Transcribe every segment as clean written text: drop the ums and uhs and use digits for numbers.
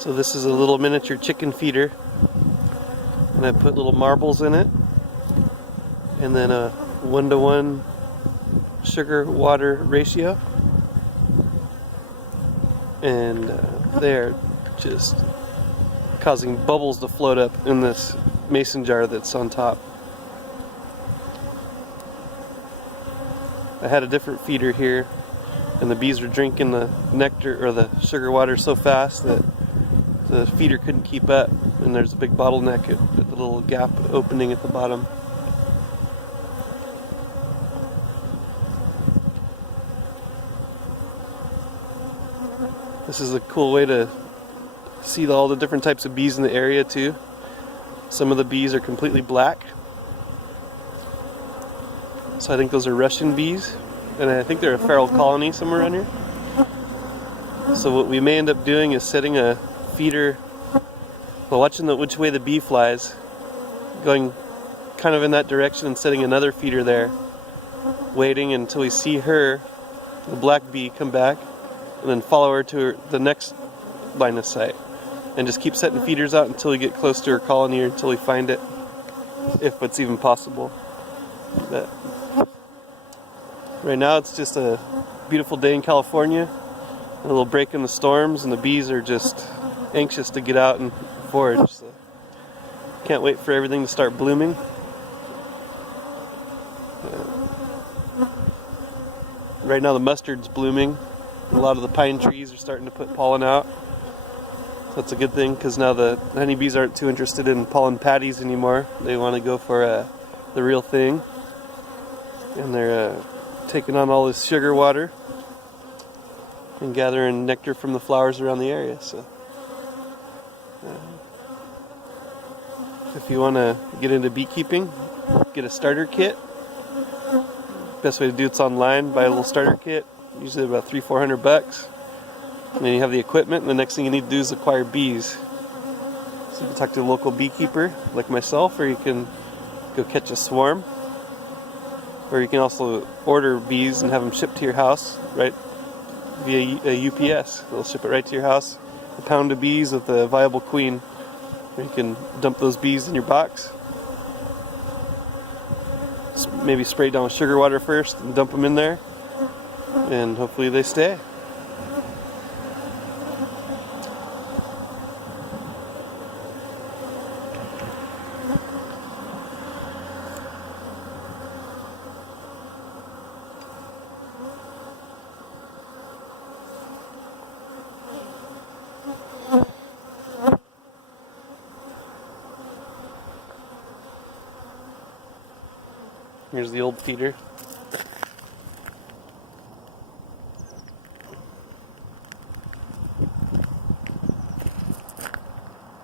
So this is a little miniature chicken feeder, and I put little marbles in it, and then a 1-to-1 sugar-water ratio, and they're just causing bubbles to float up in this mason jar that's on top. I had a different feeder here, and the bees were drinking the nectar or the sugar water so fast that the feeder couldn't keep up, and there's a big bottleneck at the little gap opening at the bottom. This is a cool way to see all the different types of bees in the area too. Some of the bees are completely black. So I think those are Russian bees, and I think they're a feral colony somewhere around here. So what we may end up doing is setting a feeder, well, watching which way the bee flies, going kind of in that direction and setting another feeder there, waiting until we see her, the black bee, come back, and then follow her to the next line of sight. And just keep setting feeders out until we get close to her colony or until we find it, if it's even possible. But right now it's just a beautiful day in California, a little break in the storms, and the bees are just anxious to get out and forage. So can't wait for everything to start blooming. Right now the mustard's blooming. A lot of the pine trees are starting to put pollen out. So that's a good thing, because now the honeybees aren't too interested in pollen patties anymore. They want to go for the real thing. And they're taking on all this sugar water and gathering nectar from the flowers around the area. So if you want to get into beekeeping, get a starter kit. Best way to do it's online. Buy a little starter kit, usually about $300-400. And then you have the equipment, and the next thing you need to do is acquire bees. So you can talk to a local beekeeper like myself, or you can go catch a swarm. Or you can also order bees and have them shipped to your house, right, via a UPS. They'll ship it right to your house. A pound of bees with a viable queen. Or you can dump those bees in your box. Maybe spray down with sugar water first and dump them in there. And hopefully they stay. Here's the old feeder.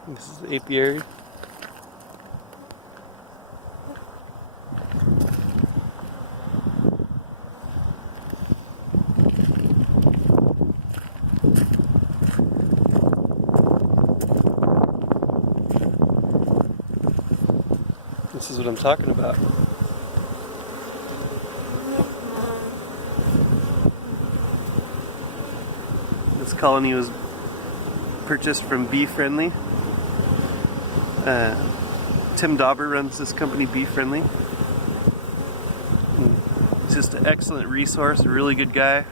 This is the apiary. This is what I'm talking about. This colony was purchased from Bee Friendly. Tim Dauber runs this company, Bee Friendly. He's just an excellent resource, a really good guy.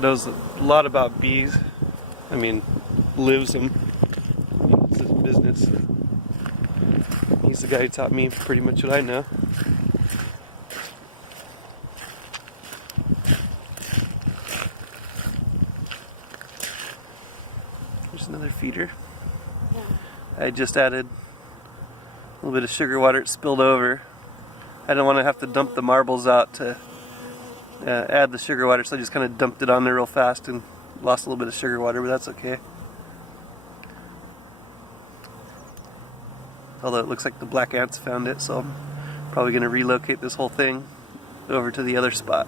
Knows a lot about bees. I mean, lives them. It's his business. He's the guy who taught me pretty much what I know. There's another feeder. I just added a little bit of sugar water. It spilled over. I don't want to have to dump the marbles out to add the sugar water, so I just kind of dumped it on there real fast and lost a little bit of sugar water, but that's okay. Although it looks like the black ants found it, so I'm probably going to relocate this whole thing over to the other spot.